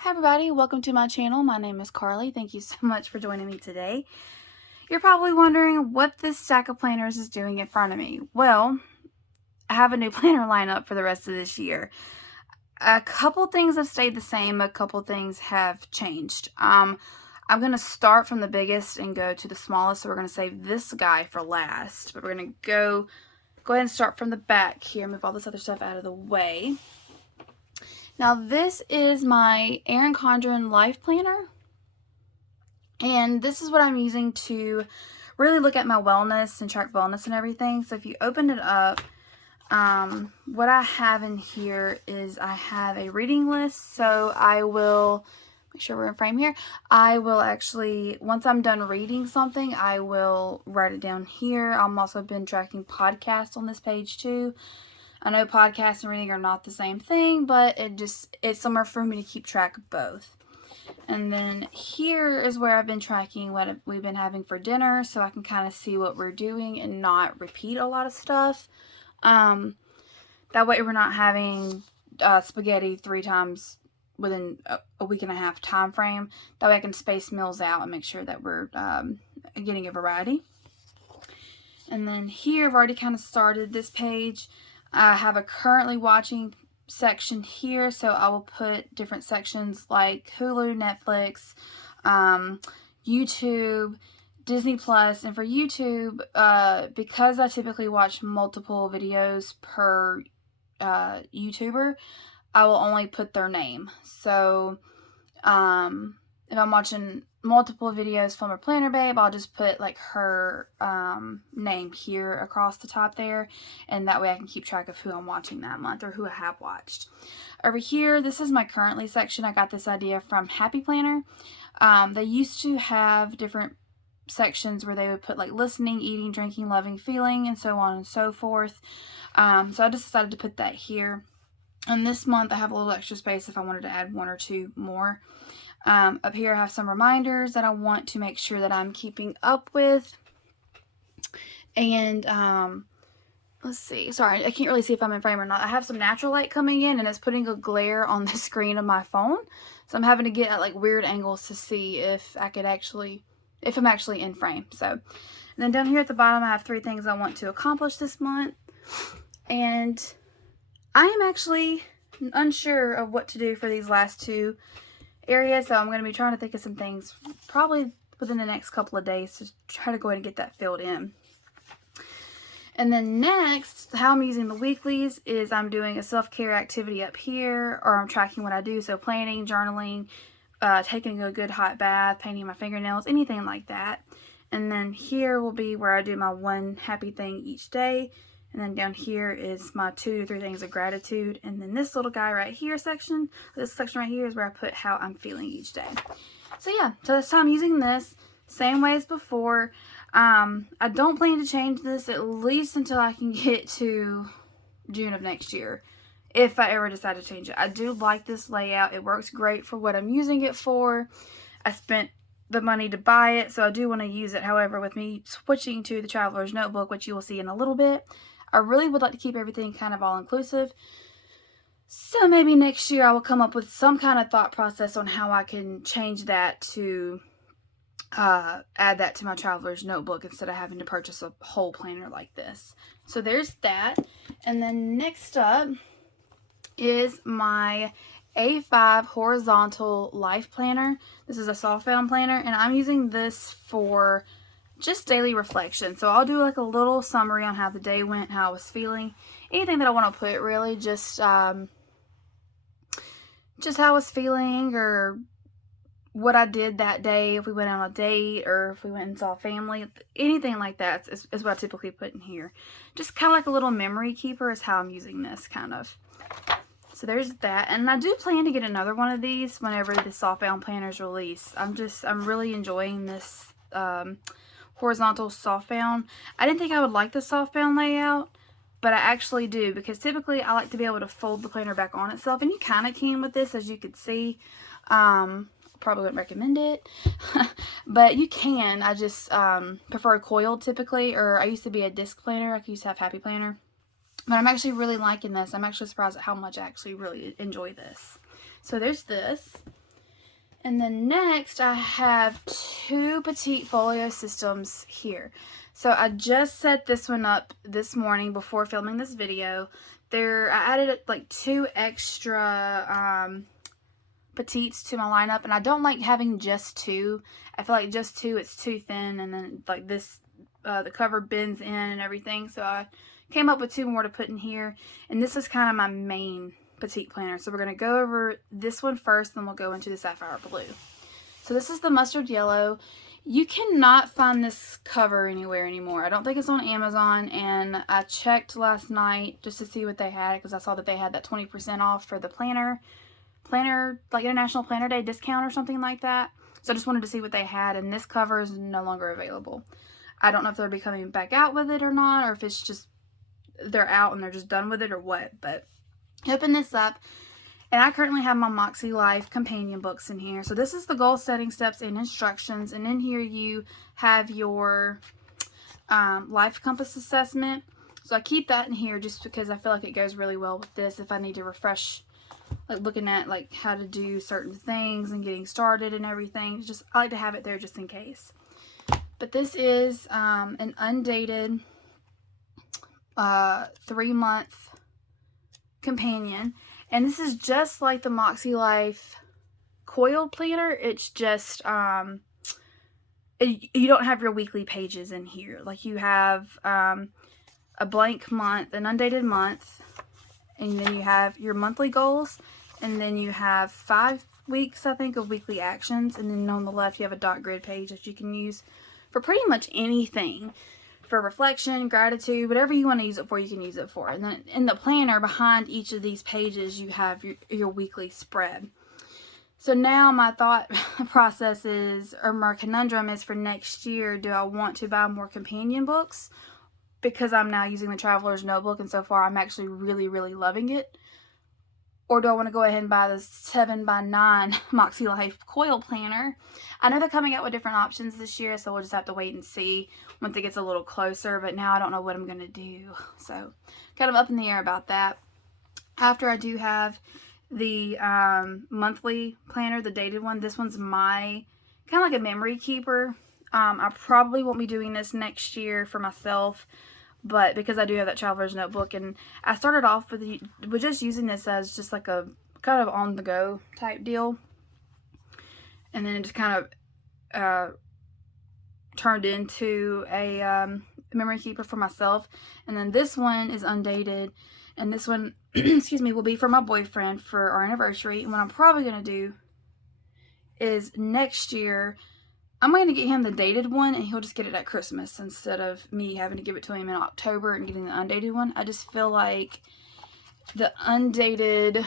Hi everybody, welcome to my channel. My name is Carly. Thank you so much for joining me today. You're probably wondering what this stack of planners is doing in front of me. Well, I have a new planner lineup for the rest of this year. A couple things have stayed the same, a couple things have changed. I'm going to start from the biggest and go to the smallest, so we're going to save this guy for last. But we're going to go ahead and start from the back here, move all this other stuff out of the way. Now this is my Erin Condren Life Planner, and this is what I'm using to really look at my wellness and track wellness and everything. So if you open it up, what I have in here is I have a reading list. So I will make sure we're in frame here. I will actually, once I'm done reading something, I will write it down here. I'm also been tracking podcasts on this page too. I know podcasts and reading are not the same thing, but it's somewhere for me to keep track of both. And then here is where I've been tracking what we've been having for dinner, so I can kind of see what we're doing and not repeat a lot of stuff. That way we're not having spaghetti 3 times within a week and a half time frame. That way I can space meals out and make sure that we're getting a variety. And then here I've already kind of started this page. I have a currently watching section here, so I will put different sections like Hulu, Netflix, YouTube, Disney Plus. And for YouTube, because I typically watch multiple videos per YouTuber, I will only put their name. So if I'm watching multiple videos from a planner babe, I'll just put like her name here across the top there, and that way I can keep track of who I'm watching that month or who I have watched. Over here, this is my currently section. I got this idea from Happy Planner. They used to have different sections where they would put like listening, eating, drinking, loving, feeling, and so on and so forth. So I just decided to put that here. And this month I have a little extra space if I wanted to add 1 or 2 more. Up here I have some reminders that I want to make sure that I'm keeping up with. And let's see. Sorry, I can't really see if I'm in frame or not. I have some natural light coming in and it's putting a glare on the screen of my phone. So I'm having to get at like weird angles to see if I'm actually in frame. So, and then down here at the bottom I have 3 things I want to accomplish this month. And I am actually unsure of what to do for these last 2 areas, so I'm going to be trying to think of some things probably within the next couple of days to try to go ahead and get that filled in. And then next, how I'm using the weeklies is I'm doing a self-care activity up here, or I'm tracking what I do, so planning, journaling, taking a good hot bath, painting my fingernails, anything like that. And then here will be where I do my 1 happy thing each day. And then down here is my 2 to 3 things of gratitude. And then this little guy right here section, this section right here is where I put how I'm feeling each day. So yeah, so this time I'm using this same way as before. I don't plan to change this at least until I can get to June of next year, if I ever decide to change it. I do like this layout. It works great for what I'm using it for. I spent the money to buy it, so I do want to use it. However, with me switching to the Traveler's Notebook, which you will see in a little bit, I really would like to keep everything kind of all-inclusive. So maybe next year I will come up with some kind of thought process on how I can change that to add that to my Traveler's Notebook instead of having to purchase a whole planner like this. So there's that. And then next up is my A5 Horizontal Life Planner. This is a softbound planner, and I'm using this for just daily reflection. So I'll do like a little summary on how the day went, how I was feeling, anything that I want to put really, just how I was feeling or what I did that day, if we went on a date or if we went and saw family, anything like that is what I typically put in here. Just kind of like a little memory keeper is how I'm using this kind of. So there's that, and I do plan to get another one of these whenever the softbound planners release. I'm really enjoying this horizontal softbound. I didn't think I would like the softbound layout, but I actually do, because typically I like to be able to fold the planner back on itself, and you kind of can with this, as you can see. Probably wouldn't recommend it, but you can. I just prefer coiled typically, or I used to be a disc planner. I used to have Happy Planner. But I'm actually really liking this. I'm actually surprised at how much I actually really enjoy this. So there's this. And then next I have 2 Petite folio systems here. So I just set this one up this morning before filming this video. I added like 2 extra Petites to my lineup, and I don't like having just 2. I feel like just 2, it's too thin, and then like this, the cover bends in and everything. So I came up with 2 more to put in here, and this is kind of my main Petite planner. So we're going to go over this one first, then we'll go into the Sapphire Blue. So this is the mustard yellow. You cannot find this cover anywhere anymore. I don't think it's on Amazon, and I checked last night just to see what they had, because I saw that they had that 20% off for the planner, like International Planner Day discount or something like that. So I just wanted to see what they had, and this cover is no longer available. I don't know if they'll be coming back out with it or not, or if it's just they're out and they're just done with it or what, but open this up, and I currently have my Moxie Life companion books in here. So this is the goal setting steps and instructions, and in here you have your life compass assessment. So I keep that in here just because I feel like it goes really well with this if I need to refresh, like looking at like how to do certain things and getting started and everything. Just I like to have it there just in case. But this is an undated 3-month companion, and this is just like the Moxie Life coiled planner. It's just you don't have your weekly pages in here. Like you have a blank month, an undated month, and then you have your monthly goals, and then you have 5 weeks, I think, of weekly actions, and then on the left you have a dot grid page that you can use for pretty much anything. For reflection, gratitude, whatever you want to use it for, you can use it for. And then in the planner, behind each of these pages, you have your weekly spread. So now my thought process is, or my conundrum is, for next year, do I want to buy more companion books? Because I'm now using the Traveler's Notebook, and so far I'm actually really, really loving it. Or do I want to go ahead and buy the 7x9 Moxie Life Coil Planner? I know they're coming out with different options this year, so we'll just have to wait and see once it gets a little closer. But now I don't know what I'm going to do. So kind of up in the air about that. After I do have the monthly planner, the dated one. This one's my kind of like a memory keeper. I probably won't be doing this next year for myself, but because I do have that Traveler's Notebook, and I started off with just using this as just like a kind of on the go type deal, and then it just kind of turned into a memory keeper for myself. And then this one is undated, and this one excuse me, will be for my boyfriend for our anniversary. And what I'm probably going to do is next year I'm going to get him the dated one, and he'll just get it at Christmas instead of me having to give it to him in October and getting the undated one. I just feel like the undated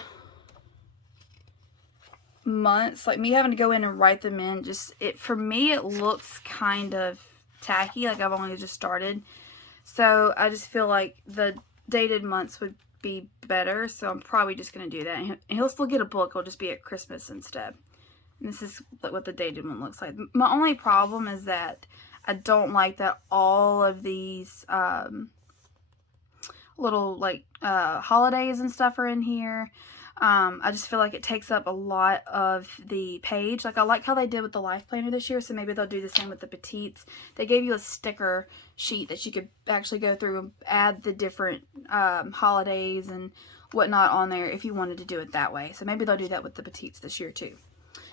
months, like me having to go in and write them in, for me it looks kind of tacky, like I've only just started. So I just feel like the dated months would be better, so I'm probably just going to do that. And he'll still get a book, it'll just be at Christmas instead. And this is what the dated one looks like. My only problem is that I don't like that all of these little like holidays and stuff are in here. I just feel like it takes up a lot of the page. Like I like how they did with the Life Planner this year, so maybe they'll do the same with the Petites. They gave you a sticker sheet that you could actually go through and add the different holidays and whatnot on there if you wanted to do it that way. So maybe they'll do that with the Petites this year too.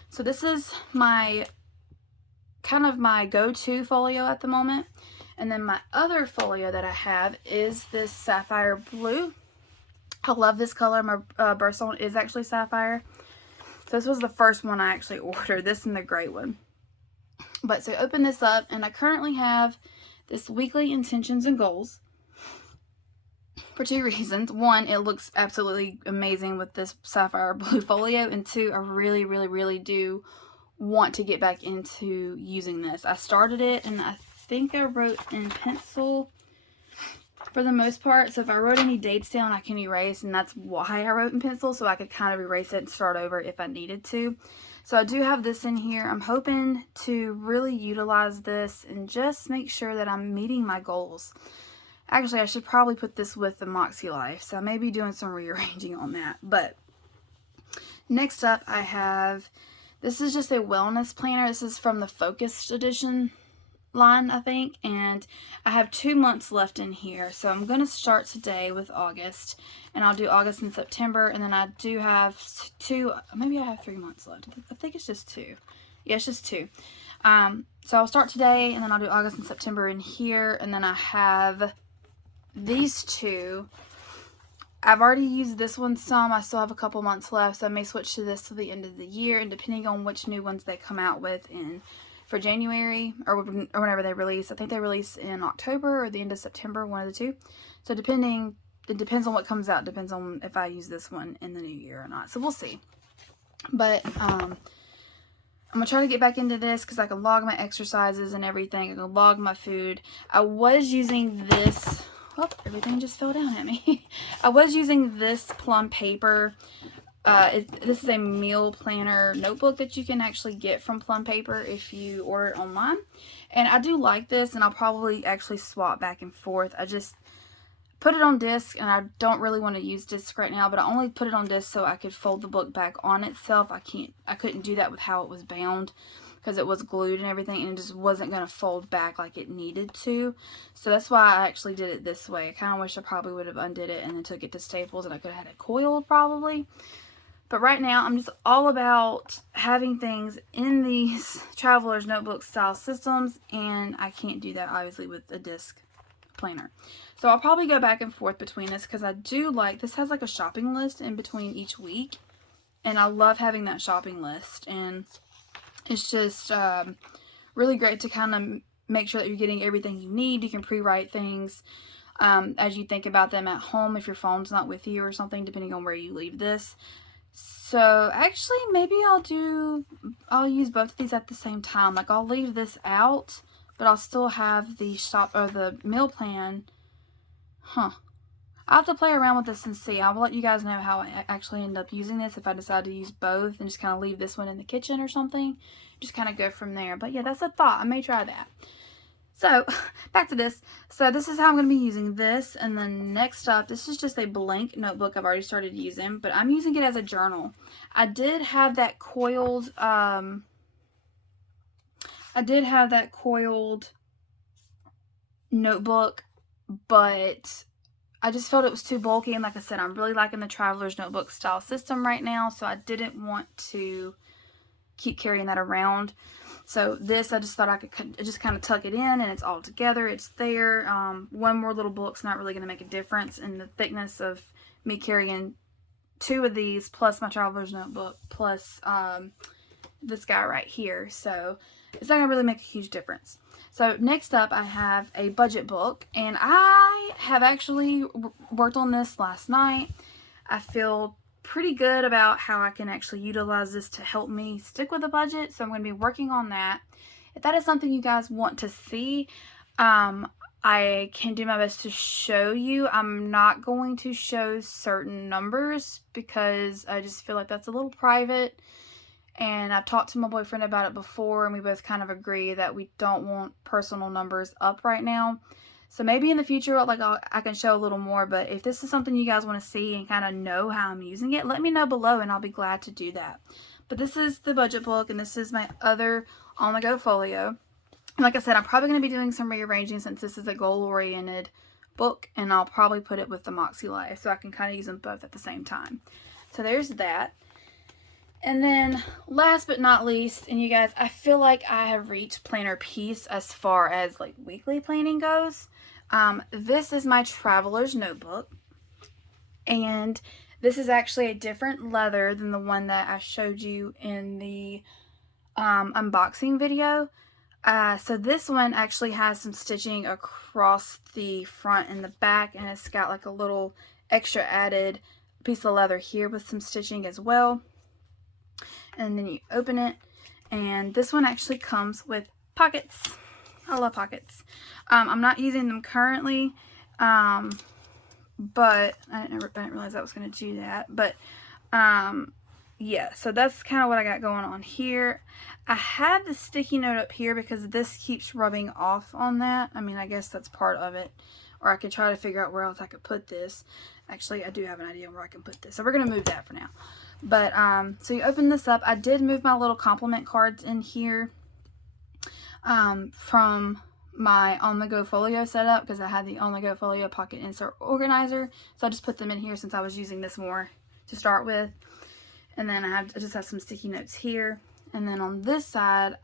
So this is my kind of my go-to folio at the moment. And then my other folio that I have is this Sapphire Blue. I love this color. My birthstone is actually Sapphire. So this was the first one I actually ordered. This and the gray one. But so open this up, and I currently have this weekly intentions and goals for 2 reasons. One, it looks absolutely amazing with this Sapphire Blue folio. And 2, I really, really, really do want to get back into using this. I started it, and I think I wrote in pencil for the most part. So if I wrote any dates down, I can erase, and that's why I wrote in pencil, so I could kind of erase it and start over if I needed to. So I do have this in here. I'm hoping to really utilize this and just make sure that I'm meeting my goals. Actually, I should probably put this with the Moxie Life, so I may be doing some rearranging on that. But next up, I have This is just a wellness planner. This is from the Focused Edition line, I think, and I have 2 months left in here, so I'm going to start today with August, and I'll do August and September, and then I do have 2, maybe I have 3 months left. I think it's just 2. Yeah, it's just 2. So I'll start today, and then I'll do August and September in here, and then I have these 2. I've already used this one some. I still have a couple months left, so I may switch to this till the end of the year, and depending on which new ones they come out with for January or whenever they release. I think they release in October or the end of September, one of the two. So it depends on what comes out. Depends on if I use this one in the new year or not. So we'll see. But I'm going to try to get back into this because I can log my exercises and everything. I can log my food. I was using this. Oh, everything just fell down at me. I was using this plum paper. This is a meal planner notebook that you can actually get from Plum Paper if you order it online. And I do like this, and I'll probably actually swap back and forth. I just put it on disc, and I don't really want to use disc right now, but I only put it on disc so I could fold the book back on itself. I couldn't do that with how it was bound because it was glued and everything, and it just wasn't going to fold back like it needed to. So that's why I actually did it this way. I kind of wish I probably would have undid it and then took it to Staples, and I could have had it coiled probably. But right now, I'm just all about having things in these Traveler's Notebook style systems, and I can't do that, obviously, with a disc planner. So I'll probably go back and forth between this, because I do like, this has like a shopping list in between each week, and I love having that shopping list, and it's just really great to kind of make sure that you're getting everything you need. You can pre-write things as you think about them at home if your phone's not with you or something, depending on where you leave this. So actually, maybe I'll use both of these at the same time. Like, I'll leave this out, but I'll still have the meal plan. I'll have to play around with this and see. I'll let you guys know how I actually end up using this if I decide to use both and just kind of leave this one in the kitchen or something. Just kind of go from there. But yeah, that's a thought. I may try that. So, back to this. So, this is how I'm going to be using this. And then next up, this is just a blank notebook I've already started using. But I'm using it as a journal. I did have that coiled, notebook, but I just felt it was too bulky. And like I said, I'm really liking the Traveler's Notebook style system right now. So, I didn't want to keep carrying that around. So this, I just thought I could just kind of tuck it in, and it's all together. It's there. One more little book's not really going to make a difference in the thickness of me carrying 2 of these, plus my Traveler's Notebook, plus this guy right here. So it's not going to really make a huge difference. So next up, I have a budget book, and I have actually worked on this last night. I feel pretty good about how I can actually utilize this to help me stick with a budget, so I'm going to be working on that. If that is something you guys want to see, I can do my best to show you. I'm not going to show certain numbers because I just feel like that's a little private, and I've talked to my boyfriend about it before, and we both kind of agree that we don't want personal numbers up right now. So maybe in the future, like I can show a little more, but if this is something you guys want to see and kind of know how I'm using it, let me know below and I'll be glad to do that. But this is the budget book, and this is my other on-the-go folio. And like I said, I'm probably going to be doing some rearranging since this is a goal-oriented book, and I'll probably put it with the Moxie Life so I can kind of use them both at the same time. So there's that. And then last but not least, and you guys, I feel like I have reached planner peace as far as like weekly planning goes. This is my Traveler's Notebook, and this is actually a different leather than the one that I showed you in the unboxing video. So this one actually has some stitching across the front and the back, and it's got like a little extra added piece of leather here with some stitching as well. And then you open it, and this one actually comes with pockets. I love pockets. I'm not using them currently, but I didn't realize I was going to do that. But yeah, so that's kind of what I got going on here. I had the sticky note up here because this keeps rubbing off on that. I mean, I guess that's part of it. Or I could try to figure out where else I could put this. Actually, I do have an idea where I can put this. So we're going to move that for now. But so you open this up. I did move my little compliment cards in here from my on-the-go folio setup, because I had the on-the-go folio pocket insert organizer. So I just put them in here since I was using this more to start with. And then I just have some sticky notes here. And then on this side,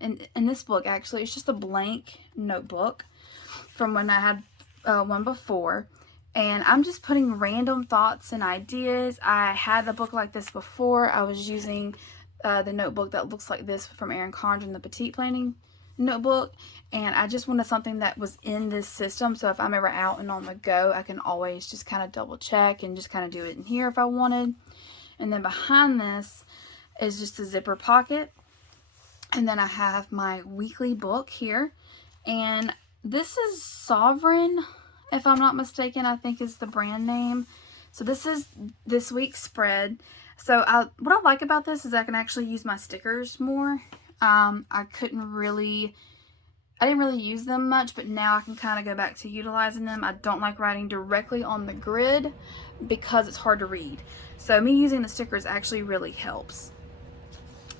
in this book, actually, it's just a blank notebook from when I had one before. And I'm just putting random thoughts and ideas. I had a book like this before. I was using the notebook that looks like this from Erin Condren, the Petite planning notebook. And I just wanted something that was in this system. So if I'm ever out and on the go, I can always just kind of double check and just kind of do it in here if I wanted. And then behind this is just a zipper pocket. And then I have my weekly book here. And this is Sovereign, if I'm not mistaken, I think is the brand name. So this is this week's spread. So what I like about this is I can actually use my stickers more. I didn't really use them much, but now I can kind of go back to utilizing them. I don't like writing directly on the grid because it's hard to read. So me using the stickers actually really helps.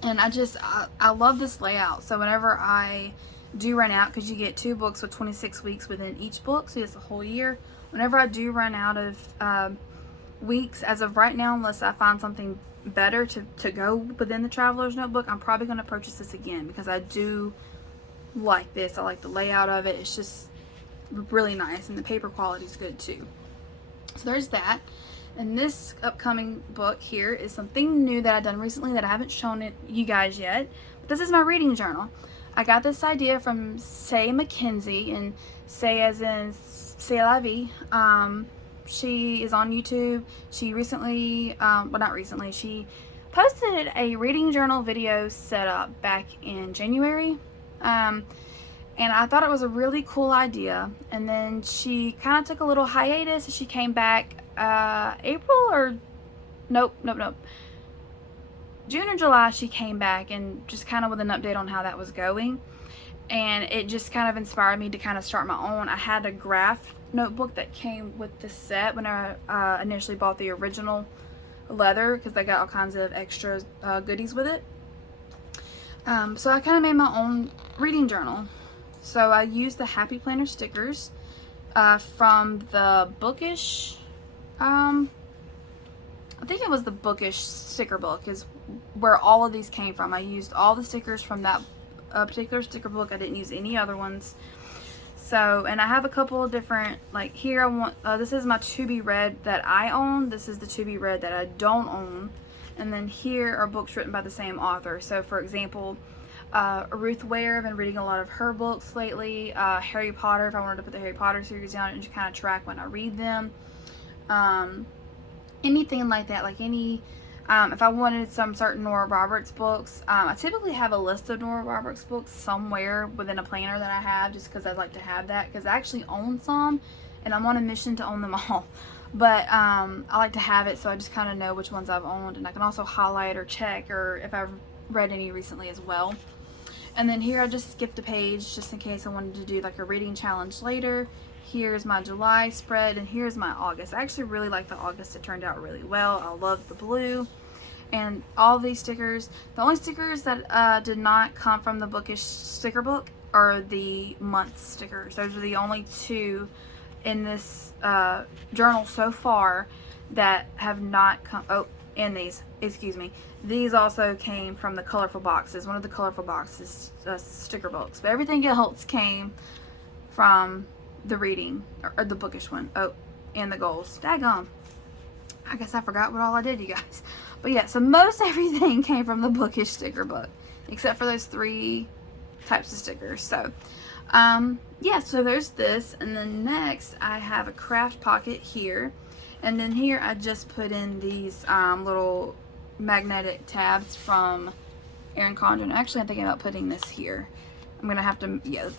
And I love this layout. So whenever I do run out, because you get 2 books with 26 weeks within each book, so it's a whole year. Whenever I do run out of weeks, as of right now, unless I find something better to go within the Traveler's Notebook, I'm probably going to purchase this again, because I do like this. I like the layout of it. It's just really nice, and the paper quality is good too. So there's that. And this upcoming book here is something new that I've done recently that I haven't shown it you guys yet. But this is my reading journal. I got this idea from Say McKenzie, and Say as in C'est la vie. She is on YouTube. She recently, well, not recently, she posted a reading journal video setup back in January. And I thought it was a really cool idea. And then she kind of took a little hiatus, and she came back April or nope. June or July, she came back and just kind of with an update on how that was going. And it just kind of inspired me to kind of start my own. I had a graph notebook that came with the set when I initially bought the original leather, because they got all kinds of extra goodies with it. So I kind of made my own reading journal. So I used the Happy Planner stickers from the Bookish, I think it was the Bookish sticker book is where all of these came from. I used all the stickers from that particular sticker book. I didn't use any other ones. So, and I have a couple of different, like here I want, this is my To Be Read that I own. This is the To Be Read that I don't own. And then here are books written by the same author. So for example, Ruth Ware, I've been reading a lot of her books lately. Harry Potter, if I wanted to put the Harry Potter series down and just kind of track when I read them. Anything like that, like any, if I wanted some certain Nora Roberts books, I typically have a list of Nora Roberts books somewhere within a planner that I have, just because I'd like to have that, because I actually own some, and I'm on a mission to own them all. But I like to have it so I just kind of know which ones I've owned, and I can also highlight or check, or if I've read any recently as well. And then here I just skipped a page just in case I wanted to do like a reading challenge later. Here's my July spread, and here's my August. I actually really like the August. It turned out really well. I love the blue. And all these stickers, the only stickers that did not come from the Bookish sticker book are the month stickers. Those are the only 2 in this journal so far that have not come, in these, excuse me. These also came from the colorful boxes, one of the colorful boxes sticker books. But everything else came from the reading, or the Bookish one. Oh, and the goals. Daggone. I guess I forgot what all I did, you guys. But yeah, so most everything came from the Bookish sticker book, except for those 3 types of stickers. So, yeah, so there's this. And then next, I have a craft pocket here. And then here, I just put in these little magnetic tabs from Erin Condren. Actually, I'm thinking about putting this here. I'm going to have to, yeah,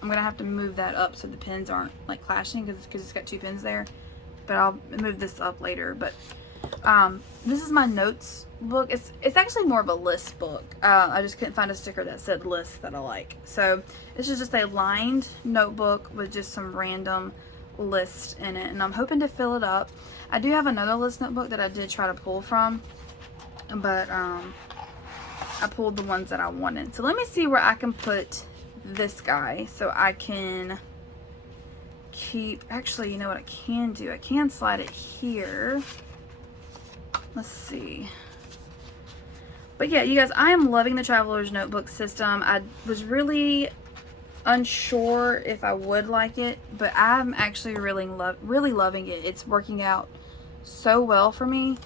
I'm going to have to move that up so the pins aren't like clashing, because it's got 2 pins there. But I'll move this up later. But this is my notes book. It's actually more of a list book. I just couldn't find a sticker that said list that I like. So this is just a lined notebook with just some random lists in it. And I'm hoping to fill it up. I do have another list notebook that I did try to pull from. but I pulled the ones that I wanted. So let me see where I can put this guy so I can keep, actually, you know what I can do? I can slide it here. Let's see. But yeah, you guys, I am loving the Traveler's Notebook system. I was really unsure if I would like it, but I'm actually really loving it. It's working out so well for me,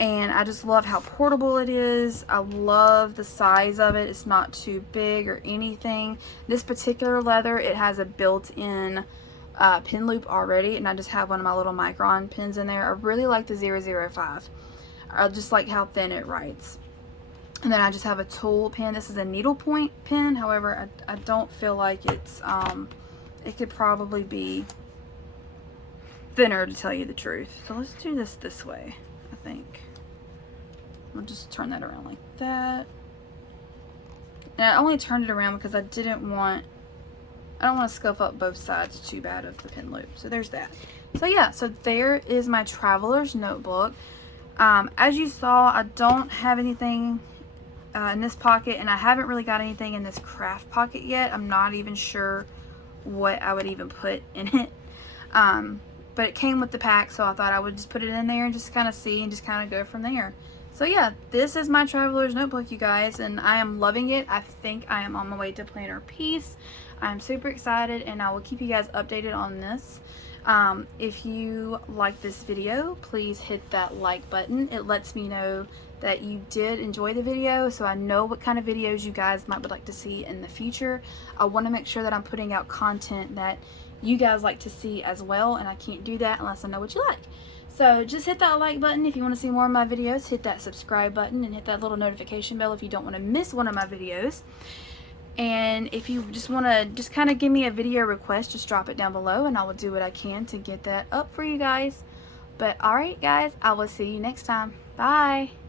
and I just love how portable it is. I love the size of it. It's not too big or anything. This particular leather, it has a built-in pin loop already, and I just have one of my little micron pins in there. I really like the 005. I just like how thin it writes. And then I just have a tool pin. This is a needlepoint pin. However, I don't feel like it's, it could probably be thinner, to tell you the truth. So let's do this way, I think. I'll just turn that around like that. And I only turned it around because I don't want to scuff up both sides too bad of the pin loop. So there's that. So yeah, so there is my Traveler's Notebook. As you saw, I don't have anything in this pocket, and I haven't really got anything in this craft pocket yet. I'm not even sure what I would even put in it. But it came with the pack, so I thought I would just put it in there and just kind of see and just kind of go from there. So yeah, this is my Traveler's Notebook, you guys, and I am loving it. I think I am on my way to planner piece. I'm super excited, and I will keep you guys updated on this. If you like this video, please hit that like button. It lets me know that you did enjoy the video, so I know what kind of videos you guys might would like to see in the future. I want to make sure that I'm putting out content that you guys like to see as well, and I can't do that unless I know what you like. So just hit that like button if you want to see more of my videos. Hit that subscribe button and hit that little notification bell if you don't want to miss one of my videos. And if you just want to just kind of give me a video request, just drop it down below and I will do what I can to get that up for you guys. But alright guys, I will see you next time. Bye!